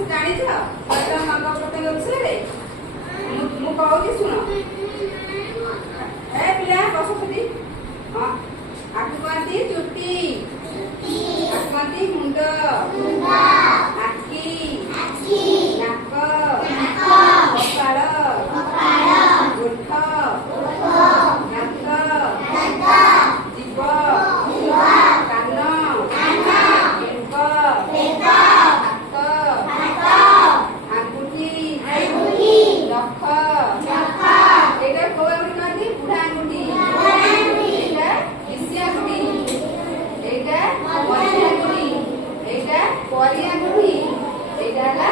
ସମସ୍ତେ ଜାଣିଛ ଶରୀରର ଅଙ୍ଗ ପ୍ରତ୍ୟଙ୍ଗ ବିଷୟରେ? ମୁଁ କହୁଛି ଶୁଣ। ଏ ପିଲା ବସ ସେଠି। ହଁ, ଆକୁ କହନ୍ତି ଚୁଟି, ଆକୁ କହନ୍ତି ମୁଣ୍ଡ, ଆଖି, ନାକ, କପାଳ, ଓଠ, ନାକ, ଜିଭ, କାନ, ବେକ, ହାତ, ଆଙ୍ଗୁଠି, ନଖ। ଏଇଟା କୋଉ ଆଙ୍ଗୁଠି କହନ୍ତି? ବୁଢା ଆଙ୍ଗୁଠି। ଏଇଟା ବିଶି ଆଙ୍ଗୁଠି। ଏଇଟା ମଝି ଆଙ୍ଗୁଠି। ଏଇଟା ପରି ଆଙ୍ଗୁଠି। ଏଇଟା ହେଲା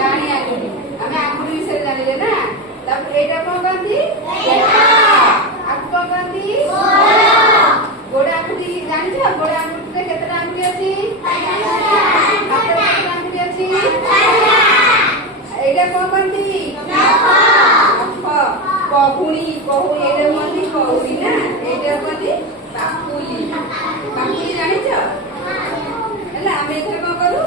ଡାଣି ଆଙ୍ଗୁଠି। ଆମେ ଆଙ୍ଗୁଠି ବିଷୟରେ ଜାଣିଲେ ନା। ତାପରେ ଏଇଟା କଣ କହନ୍ତି? ଆକୁ କଣ କହନ୍ତି? ଗୋଡ଼ ଆଙ୍ଗୁଠି। ଜାଣିଛ ଗୋଡ଼ ଆଙ୍ଗୁଠିରେ କେତେଟା ଆଙ୍ଗୁଠି ଅଛି? ହାତରେ କେତେଟା ଆଙ୍ଗୁଠି ଅଛି? ଏଇଟା କଣ କହନ୍ତି? କହୁଣି। ଏଇଟା କୁହନ୍ତି କହୁଣି ନା। ଏଇଟା କୁହନ୍ତି ପାପୁଲି। ପାପୁଲି ଜାଣିଛ? ହେଲା ଆମେ ଏଥିରେ କଣ କରୁ?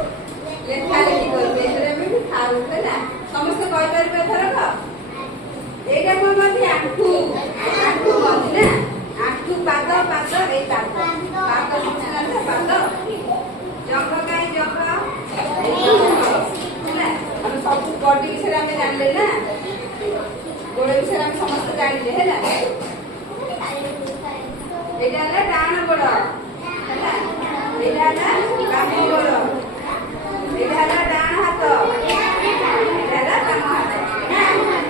ଲେଖା ଲେଖି କରୁ। ଏଥିରେ ଆମେ ଖାଉ। ହେଲା ସମସ୍ତେ କହିପାରିବେ ଏଥରକ? ଏଇଟା କଣ କହନ୍ତି? ଆଣ୍ଠୁ। ଆଣ୍ଠୁ କହନ୍ତି ନା। ଆଣ୍ଠୁ, ପାଦ, ଏଇ ପାଦ ଜାଣିଛ? ପାଦ, ଜଙ୍ଘ କାଇଁ ଜଙ୍ଘ। ହେଲା ଆମେ ସବୁ ବଡି ବିଷୟରେ ଆମେ ଜାଣିଲେ ନା। ଗୋଡ଼ ବିଷୟରେ ଆମେ ସମସ୍ତେ ଜାଣିଲେ। ହେଲା ଏଇଟା ହେଲା ଡାହାଣ ଗୋଡ଼। ହେଲା ଏଇଟା ହେଲା ବାମ ଗୋଡ଼। ଏଇଟା ହେଲା ଡାହାଣ ହାତ। ଏଇଟା ହେଲା ବାମ ହାତ।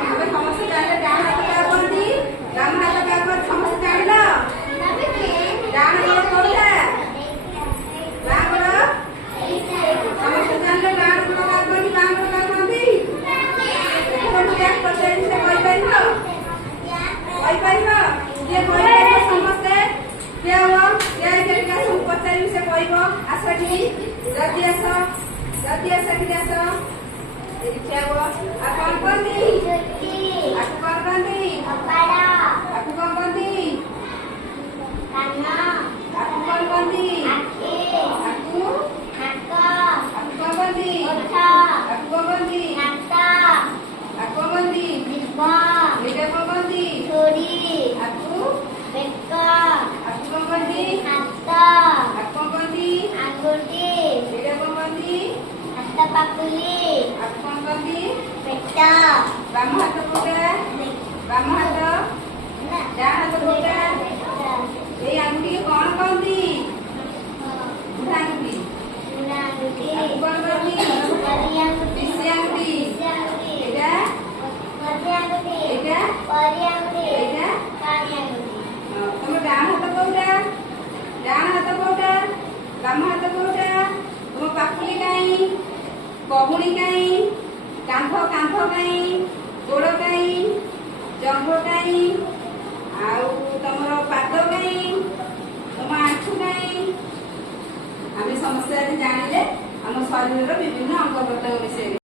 ଆମେ ସମସ୍ତେ ଜାଣିଲେ ଡାହାଣ ହାତ କାହାକୁ କହନ୍ତି? ବାମ ହାତ କାହାକୁ କହନ୍ତି? ସମସ୍ତେ ଜାଣିଲ? ଡାହାଣ ଗୋଡ଼ କୋଉଟା? ବାଁ ଗୋଡ଼। ସମସ୍ତେ ଜାଣିଲେ ଡାହାଣ ଗୋଡ଼ କାହାକୁ କହନ୍ତି? ବାଁ ଗୋଡ଼ କାହାକୁ କହନ୍ତି? କହିପାରିବ? କିଏ କହିପାରିବ? ସମସ୍ତେ କିଏ ହବ? ମୁଁ ପଚାରିବି, ସେ କହିବ। ଆସ ଏଠିକି, ଯଦି ଆସ ଏଠିକି ଆସ। ଏଠି ଠିଆ ହୁଅ। ଆଉ କଣ କହନ୍ତି? ଆକୁ କଣ କହନ୍ତି? ଆକୁ କଣ କହନ୍ତି? ଆକୁ କଣ କହନ୍ତି? ଆକୁ କଣ କହନ୍ତି? ଆକୁ କଣ କହନ୍ତି? ଆକୁ କଣ କହନ୍ତି? ଏଇଟା କଣ କହନ୍ତି? ଆକୁ କଣ କହନ୍ତି? ଆକୁ କଣ କହନ୍ତି? ଏଇଟା କଣ କହନ୍ତି? ଆକୁ କଣ କହନ୍ତି? ବାମ ହାତ କୋଉଟା? ବାମ ହାତ। ଡାହାଣ ହାତ କୋଉଟା? ଏଇ ଆଙ୍ଗୁଠିକି କଣ କହନ୍ତି? ବୁଢା ଆଙ୍ଗୁଠି। ଆକୁ କଣ କହନ୍ତି? ବିଶି ଆଙ୍ଗୁଠି। ଏଇଟା ତମ ଡାହାଣ ହାତ କୋଉଟା? ବାମ ହାତ କୋଉଟା? ତମ ପାପୁଲି କାଇଁ? କହୁଣି କାଇଁ? କାନ୍ଧ କାଇଁ? ଗୋଡ଼ କାଇଁ? ଜଙ୍ଘ କାଇଁ? ଆଉ ତମର ପାଦ କାଇଁ? ତମ ଆଣ୍ଠୁ କାଇଁ? ଆମେ ସମସ୍ତେ ଆଜି ଜାଣିଲେ ଆମ ଶରୀରର ବିଭିନ୍ନ ଅଙ୍ଗ ପ୍ରତ୍ୟଙ୍ଗ ବିଷୟରେ।